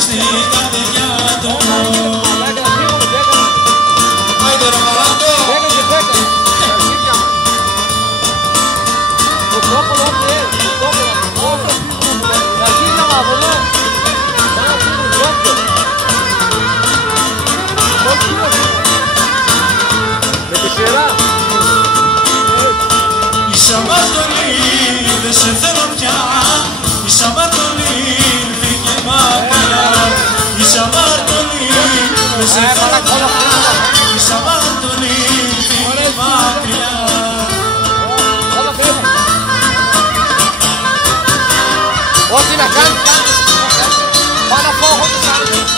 στην καρδιά του. Άιντε ρε μαλάκο. Είσαι αμαρτωλή, δεν σε θέλω πια. Είσαι αμαρτωλή, φύγε μακριά. Είσαι αμαρτωλή, δεν σε θέλω πια. Είσαι αμαρτωλή, φύγε μακριά. Ό,τι να κάνεις, πάνω από ό,τι κάνεις.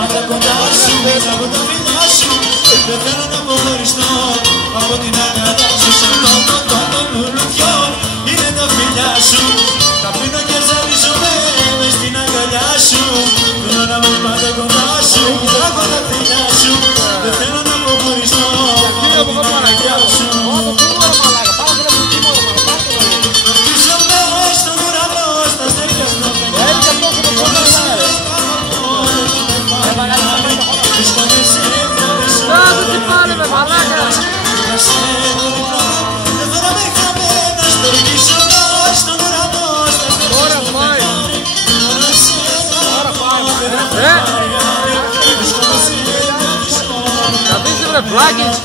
Πάντα κοντά σου, μέσα από τα φιλιά σου. Δεν θέλω να αποχωριστώ από την αγκαλιά σου. Σε το λουλουδιό είναι τα φιλιά σου. Τα πίνω και ζαλίζομαι μες στην αγκαλιά σου. Θέλω να είμαι πάντα κοντά σου, από τα φιλιά σου. Δεν θέλω να αποχωριστώ από την αγκαλιά σου. Στον ουρανό, στα αστέρια στο Πλάκης.